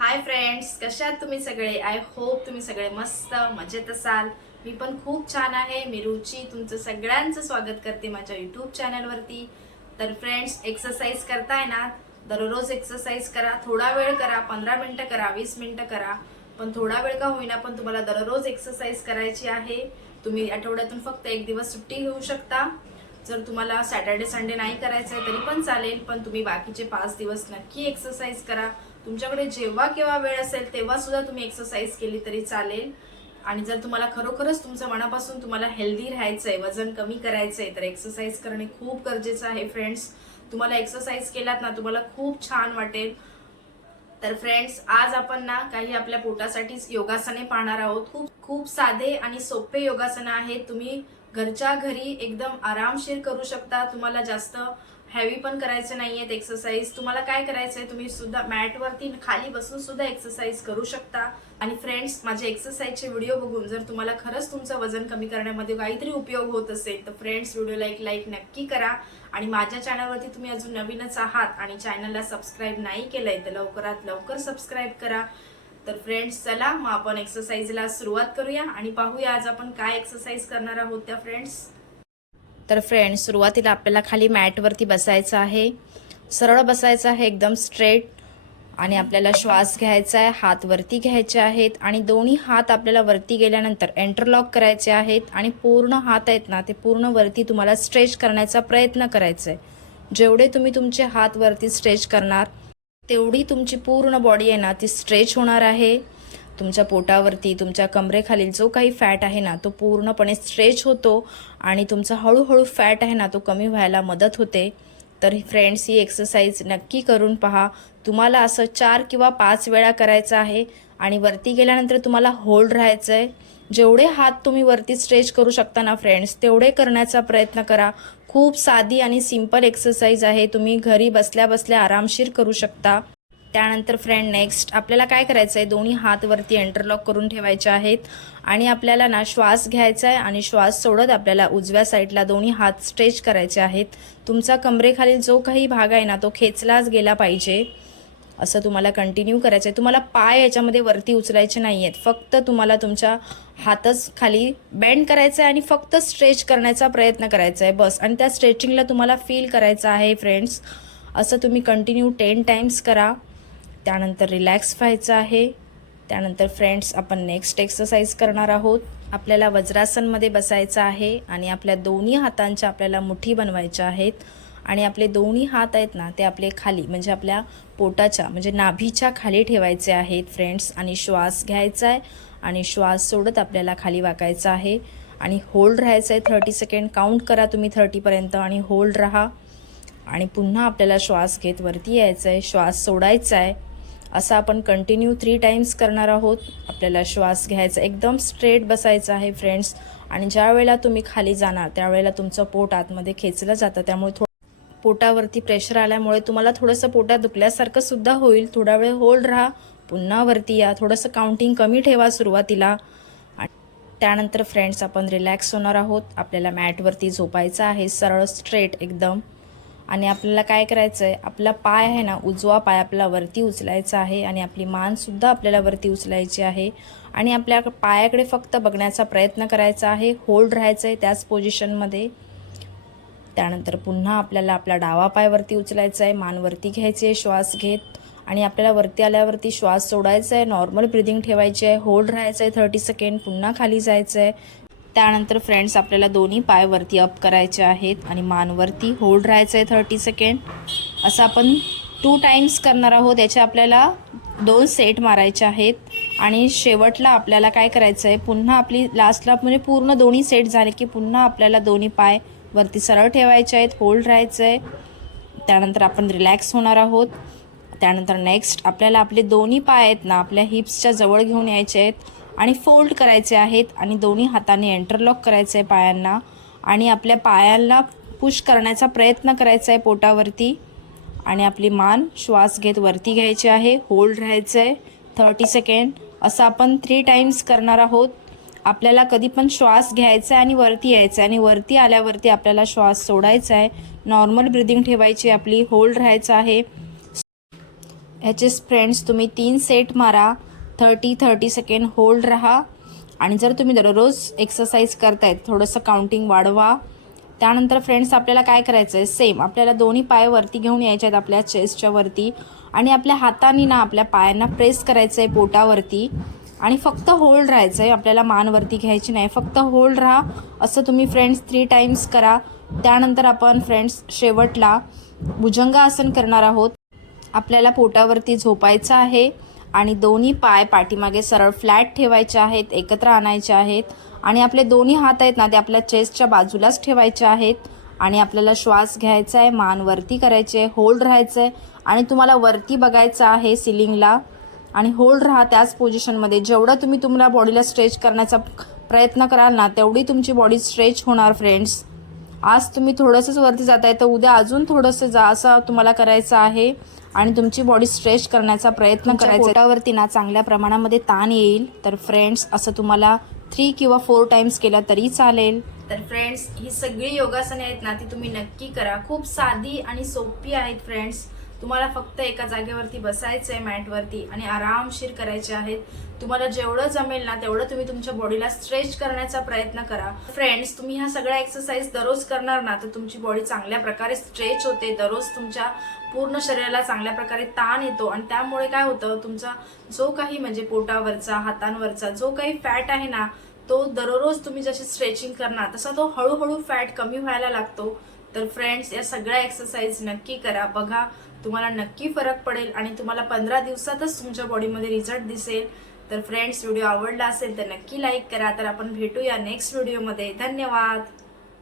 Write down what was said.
Hi friends कशात तुम्ही सगळे? आय होप तुम्ही सगळे मस्त मजेत असाल. मी पण खूप छान आहे. मी रुची तुमचं सगळ्यांचं स्वागत करते माझ्या यूट्यूब चॅनलवरती तर फ्रेंड्स एक्सरसाइज करताय ना दररोज एक्सरसाइज करा. थोडा वेळ करा पंधरा मिनटं करा वीस मिनटं करा. पण थोडा वेळ का होईना पण तुम्हाला दररोज एक्सरसाइज करायची आहे. तुम्ही आठवड्यातून फक्त एक दिवस सुट्टी घेऊ शकता. जर तुम्हाला सॅटर्डे संडे नाही करायचं आहे तरी पण चालेल पण तुम्ही बाकीचे पाच दिवस नक्की एक्सरसाइज करा. तुमच्याकडे जेव्हा केव्हा वेळ असेल तेव्हा सुद्धा तुम्ही एक्सरसाइज केली तरी चालेल. आणि जर तुम्हाला खरोखरच तुमच्या मनापासून तुम्हाला हेल्दी राहायचंय वजन कमी करायचंय तर एक्सरसाइज करणे खूप गरजेचं आहे फ्रेंड्स तुम्हाला एक्सरसाइज केलात ना तुम्हाला खूप छान वाटेल. तर फ्रेंड्स आज आपण ना काही आपल्या पोटासाठीच योगासने पाहणार आहोत. खूप खूप साधे आणि सोपे योगासनं आहेत. तुम्ही घरच्या घरी एकदम आरामशीर करू शकता. तुम्हाला जास्त हॅवी पण करायचे आहेत एक्सरसाइज तुम्हाला काय करायचं आहे तुम्ही सुद्धा मॅटवरती खाली बसून सुद्धा एक्सरसाइज करू शकता. आणि फ्रेंड्स माझे एक्सरसाइजचे व्हिडिओ बघून जर तुम्हाला खरंच तुमचं वजन कमी करण्यामध्ये काहीतरी उपयोग होत असेल तर फ्रेंड्स व्हिडिओला एक लाईक नक्की करा. आणि माझ्या चॅनलवरती तुम्ही अजून नवीनच आहात आणि चॅनलला सबस्क्राईब नाही केलंय तर लवकरात लवकर सबस्क्राईब करा. तर फ्रेंड्स चला मग आपण एक्सरसाइजला सुरुवात करूया आणि पाहूया आज आपण काय एक्सरसाइज करणार आहोत त्या फ्रेंड्स तर फ्रेंड्स सुरुवातीला आपल्याला खाली मॅटवरती बसायचं आहे. सरळ बसायचं आहे एकदम स्ट्रेट आणि आपल्याला श्वास घ्यायचा आहे हात वरती घ्यायचे आहेत. आणि दोन्ही हात आपल्याला वरती गेल्यानंतर एंटरलॉक करायचे आहेत. आणि पूर्ण हात आहेत ना ते पूर्ण वरती तुम्हाला स्ट्रेच करण्याचा प्रयत्न करायचा आहे जेवढे तुम्ही तुमचे हात वरती स्ट्रेच करणार तेवढी तुमची पूर्ण बॉडी आहे ना ती स्ट्रेच होणार आहे. तुमच्या पोटावरती तुमच्या कमरेखालील जो काही फॅट आहे ना तो पूर्णपणे स्ट्रेच होतो आणि तुमचा हळूहळू फॅट आहे ना तो कमी व्हायला मदत होते. तर फ्रेंड्स ही एक्सरसाइज नक्की करून पहा. तुम्हाला असं चार किंवा पाच वेळा करायचं आहे आणि वरती गेल्यानंतर तुम्हाला होल्ड राहायचं आहे जेवढे हात तुम्ही वरती स्ट्रेच करू शकता ना फ्रेंड्स तेवढे करण्याचा प्रयत्न करा. खूप साधी आणि सिंपल एक्सरसाइज आहे. तुम्ही घरी बसल्या बसल्या आरामशीर करू शकता. त्यानंतर फ्रेंड नेक्स्ट आपल्याला काय करायचं आहे दोन्ही हात वरती एंटरलॉक करून ठेवायचे आहेत. आणि आपल्याला ना श्वास घ्यायचा आहे आणि श्वास सोडत आपल्याला उजव्या साईडला दोन्ही हात स्ट्रेच करायचे आहेत. तुमचा कमरेखालील जो काही भाग आहे ना तो खेचलाच गेला पाहिजे. असं तुम्हाला कंटिन्यू करायचं आहे. तुम्हाला पाय याच्यामध्ये वरती उचलायचे नाही आहेत फक्त तुम्हाला तुमच्या हातच खाली बेंड करायचं आहे आणि फक्त स्ट्रेच करण्याचा प्रयत्न करायचा आहे. बस. आणि त्या स्ट्रेचिंगला तुम्हाला फील करायचं आहे फ्रेंड्स असं तुम्ही कंटिन्यू टेन टाइम्स करा. त्यानंतर रिलॅक्स व्हायचं आहे. त्यानंतर फ्रेंड्स आपण नेक्स्ट एक्सरसाइज करणार आहोत. आपल्याला वज्रासनमध्ये बसायचं आहे आणि आपल्या दोन्ही हातांच्या आपल्याला मुठी बनवायच्या आहेत. आणि आपले दोन्ही हात आहेत ना ते आपले खाली म्हणजे आपल्या पोटाच्या म्हणजे नाभीच्या खाली ठेवायचे आहेत फ्रेंड्स आणि श्वास घ्यायचा आहे आणि श्वास सोडत आपल्याला खाली वाकायचा आहे. आणि होल्ड राहायचं आहे थर्टी सेकंड काउंट करा तुम्ही थर्टीपर्यंत आणि होल्ड राहा. आणि पुन्हा आपल्याला श्वास घेत वरती यायचं आहे. श्वास सोडायचा आहे. असं आपण कंटिन्यू थ्री टाइम्स करणार आहोत. आपल्याला श्वास घ्यायचा एकदम स्ट्रेट बसायचं आहे फ्रेंड्स आणि ज्या वेळेला तुम्ही खाली जाणार त्यावेळेला तुमचं पोट आतमध्ये खेचलं जातं. त्यामुळे थोडं पोटावरती प्रेशर आल्यामुळे तुम्हाला थोडंसं पोटात दुखल्यासारखं सुद्धा होईल. थोडा वेळ होल्ड राहा. पुन्हा वरती या. थोडंसं काउंटिंग कमी ठेवा सुरुवातीला. त्यानंतर फ्रेंड्स आपण रिलॅक्स होणार आहोत. आपल्याला मॅटवरती झोपायचं आहे. सरळ स्ट्रेट एकदम. आणि आपल्याला काय करायचं आहे आपला पाय आहे ना उजवा पाय आपला वरती उचलायचा आहे. आणि आपली मानसुद्धा आपल्याला वरती उचलायची आहे. आणि आपल्या पायाकडे फक्त बघण्याचा प्रयत्न करायचा आहे. होल्ड राहायचं आहे त्याच पोझिशनमध्ये त्यानंतर पुन्हा आपल्याला आपला डावा पाय वरती उचलायचा आहे मान वरती घ्यायची आहे श्वास घेत आणि आपल्याला वरती आल्यावरती श्वास सोडायचा आहे नॉर्मल ब्रिदिंग ठेवायची आहे होल्ड राहायचं आहे थर्टी सेकंड पुन्हा खाली जायचं आहे. त्यानंतर फ्रेंड्स आपल्याला दोन्ही पाय वरती अप करायचे आहेत आणि मानवरती होल्ड राहायचं आहे थर्टी सेकंड असं आपण टू टाईम्स करणार आहोत याचे आपल्याला दोन सेट मारायचे आहेत. आणि शेवटला आपल्याला काय करायचं आहे पुन्हा आपली लास्टला म्हणजे पूर्ण दोन्ही सेट झाले की पुन्हा आपल्याला दोन्ही पाय वरती सरळ ठेवायचे आहेत होल्ड राहायचं आहे. त्यानंतर आपण रिलॅक्स होणार आहोत. त्यानंतर नेक्स्ट आपल्याला आपले दोन्ही पाय आहेत ना आपल्या हिप्सच्या जवळ घेऊन यायचे आहेत आणि फोल्ड करायचे आहेत आणि दोन्ही हाताने एंटरलॉक करायचं आहे पायांना आणि आपल्या पायांना पुश करण्याचा प्रयत्न करायचा आहे पोटावरती. आणि आपली मान श्वास घेत वरती घ्यायची आहे होल्ड राहायचं आहे. थर्टी सेकंड असं आपण थ्री टाईम्स करणार आहोत. आपल्याला कधी पण श्वास घ्यायचा आहे आणि वरती यायचं आहे. आणि वरती आल्यावरती आपल्याला श्वास सोडायचा आहे. नॉर्मल ब्रिदिंग ठेवायची आपली होल्ड राहायचं आहे. ह्याचे फ्रेंड्स तुम्ही तीन सेट मारा. थर्टी थर्टी सेकंड होल्ड राहा. आणि जर तुम्ही दररोज एक्सरसाइज करतायत थोडंसं काउंटिंग वाढवा. त्यानंतर फ्रेंड्स आपल्याला काय करायचं आहे सेम आपल्याला दोन्ही पाय वरती घेऊन यायचे आहेत आपल्या चेस्टच्या वरती. आणि आपल्या हाताने ना आपल्या पायांना प्रेस करायचं आहे पोटावरती. आणि फक्त होल्ड राहायचं आहे आपल्याला मानवरती घ्यायची नाही. फक्त होल्ड राहा असं तुम्ही फ्रेंड्स थ्री टाइम्स करा. त्यानंतर आपण फ्रेंड्स शेवटला भुजंगासन करणार आहोत. आपल्याला पोटावरती झोपायचं आहे आणि दोन्ही पाय पाठीमागे सरळ फ्लॅट ठेवायचे आहेत एकत्र आणायचे आहेत. आणि आपले दोन्ही हात आहेत ना ते आपल्या चेस्टच्या बाजूलाच ठेवायचे आहेत. आणि आपल्याला श्वास घ्यायचा आहे मान वरती करायचे होल्ड राहायचं आहे आणि तुम्हाला वरती बघायचं आहे सिलिंगला आणि होल्ड राहा त्याच पोझिशनमध्ये जेवढं तुम्ही तुम्हाला बॉडीला स्ट्रेच करण्याचा प्रयत्न कराल ना तेवढी तुमची बॉडी स्ट्रेच होणार फ्रेंड्स आज तुम्ही थोडंसंच वरती जात आहे तर उद्या अजून थोडंसं जा असं तुम्हाला करायचं आहे. आणि तुमची बॉडी स्ट्रेच करण्याचा प्रयत्न करायचा पोटावरती ना चांगल्या प्रमाणामध्ये ताण येईल तर फ्रेंड्स असं तुम्हाला थ्री किंवा फोर टाइम्स केलं तरी चालेल. तर फ्रेंड्स ही सगळी योगासने आहेत ना ती तुम्ही नक्की करा. खूप साधी आणि सोपी आहेत फ्रेंड्स तुम्हाला फक्त एका जागेवरती बसायचं आहे मॅटवरती आणि आरामशीर करायचे आहेत. तुम्हाला जेवढं जमेल ना तेवढं तुम्ही तुमच्या बॉडीला स्ट्रेच करण्याचा प्रयत्न करा. फ्रेंड्स तुम्ही ह्या सगळ्या एक्सरसाइज दररोज करणार ना तर तुमची बॉडी चांगल्या प्रकारे स्ट्रेच होते. दररोज तुमच्या पूर्ण शरीराला चांगल्या प्रकारे ताण येतो. आणि त्यामुळे काय होतं तुमचा जो काही म्हणजे पोटावरचा हातांवरचा जो काही फॅट आहे ना तो दररोज तुम्ही जशी स्ट्रेचिंग करणार तसा तो हळूहळू फॅट कमी व्हायला लागतो. तर फ्रेंड्स या सगळ्या एक्सरसाइज नक्की करा. बघा तुम्हाला नक्की फरक पडेल आणि तुम्हाला पंधरा दिवसातच तुमच्या बॉडीमध्ये रिझल्ट दिसेल. तर फ्रेंड्स व्हिडिओ आवडला असेल तर नक्की लाईक करा. तर आपण भेटूया नेक्स्ट व्हिडिओमध्ये धन्यवाद!